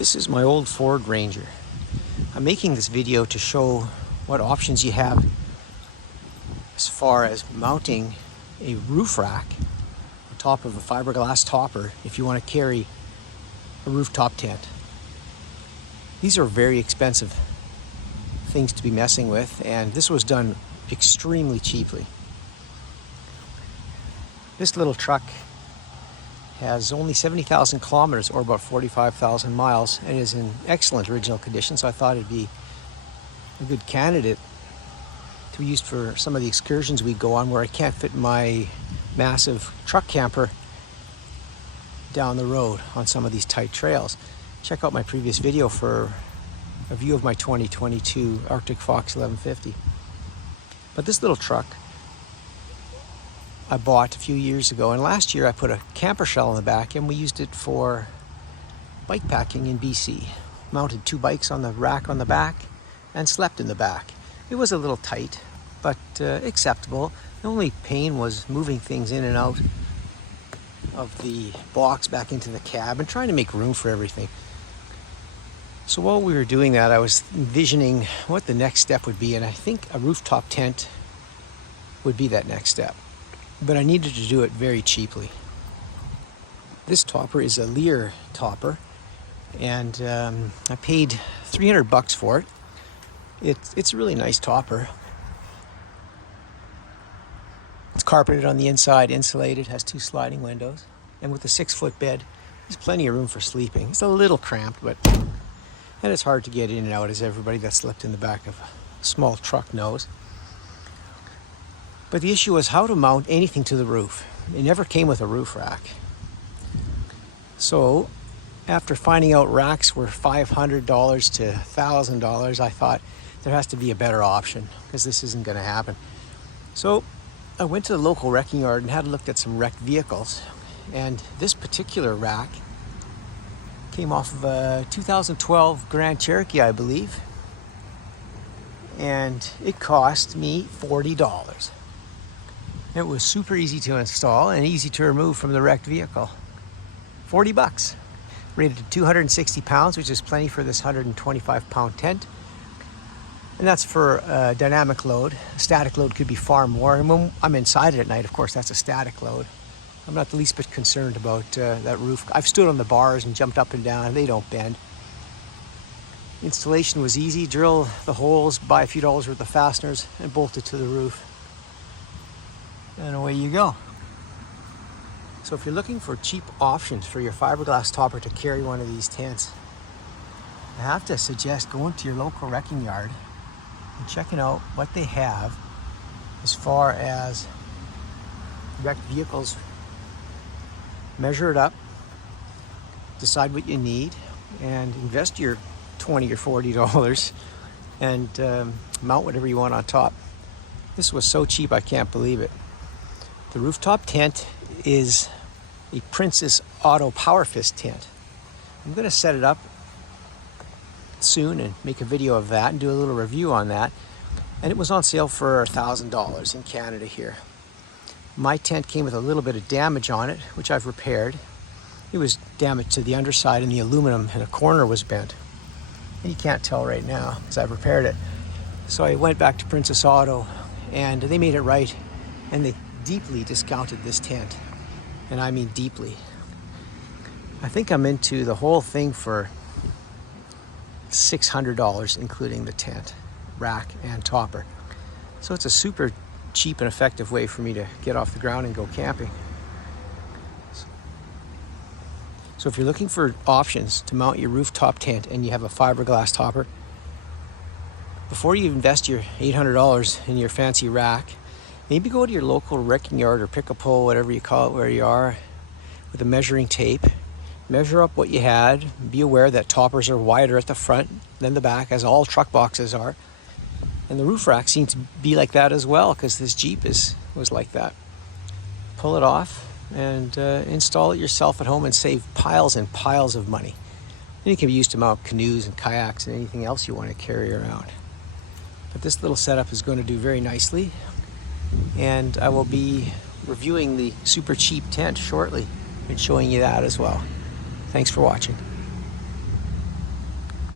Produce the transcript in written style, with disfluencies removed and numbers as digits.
This is my old Ford Ranger. I'm making this video to show what options you have as far as mounting a roof rack on top of a fiberglass topper if you want to carry a rooftop tent. These are very expensive things to be messing with, and this was done extremely cheaply. This little truck has only 70,000 kilometers, or about 45,000 miles, and is in excellent original condition, so I thought it'd be a good candidate to be used for some of the excursions we go on where I can't fit my massive truck camper down the road on some of these tight trails. Check out my previous video for a view of my 2022 Arctic Fox 1150. But this little truck I bought a few years ago, and last year I put a camper shell in the back and we used it for bike packing in BC. Mounted 2 bikes on the rack on the back and slept in the back. It was a little tight, but acceptable. The only pain was moving things in and out of the box back into the cab and trying to make room for everything. So while we were doing that, I was envisioning what the next step would be, and I think a rooftop tent would be that next step. But I needed to do it very cheaply. This topper is a Lear topper, and I paid $300 for it. It's a really nice topper. It's carpeted on the inside, insulated, has 2 sliding windows, and with a 6-foot bed, there's plenty of room for sleeping. It's a little cramped, and it's hard to get in and out, as everybody that's slept in the back of a small truck knows. But the issue was how to mount anything to the roof. It never came with a roof rack. So after finding out racks were $500 to $1,000, I thought there has to be a better option, because this isn't going to happen. So I went to the local wrecking yard and had looked at some wrecked vehicles. And this particular rack came off of a 2012 Grand Cherokee, I believe. And it cost me $40. It was super easy to install and easy to remove from the wrecked vehicle. $40. Rated to 260 pounds, which is plenty for this 125-pound tent. And that's for a dynamic load. A static load could be far more. And when I'm inside it at night, of course, that's a static load. I'm not the least bit concerned about that roof. I've stood on the bars and jumped up and down. They don't bend. Installation was easy. Drill the holes, buy a few dollars worth of fasteners, and bolt it to the roof. And away you go. So if you're looking for cheap options for your fiberglass topper to carry one of these tents, I have to suggest going to your local wrecking yard and checking out what they have as far as wrecked vehicles. Measure it up, decide what you need, and invest your $20 or $40 and mount whatever you want on top. This was so cheap, I can't believe it. The rooftop tent is a Princess Auto Power Fist tent. I'm going to set it up soon and make a video of that and do a little review on that. And it was on sale for $1,000 in Canada here. My tent came with a little bit of damage on it, which I've repaired. It was damaged to the underside, and the aluminum in a corner was bent. And you can't tell right now because I've repaired it. So I went back to Princess Auto and they made it right, and they deeply discounted this tent. And I mean deeply. I think I'm into the whole thing for $600, including the tent, rack, and topper. So it's a super cheap and effective way for me to get off the ground and go camping. So if you're looking for options to mount your rooftop tent and you have a fiberglass topper, before you invest your $800 in your fancy rack, maybe go to your local wrecking yard or pick a pole, whatever you call it, where you are, with a measuring tape. Measure up what you had. Be aware that toppers are wider at the front than the back, as all truck boxes are. And the roof rack seemed to be like that as well, because this Jeep was like that. Pull it off and install it yourself at home and save piles and piles of money. And it can be used to mount canoes and kayaks and anything else you want to carry around. But this little setup is going to do very nicely. And I will be reviewing the super cheap tent shortly and showing you that as well. Thanks for watching.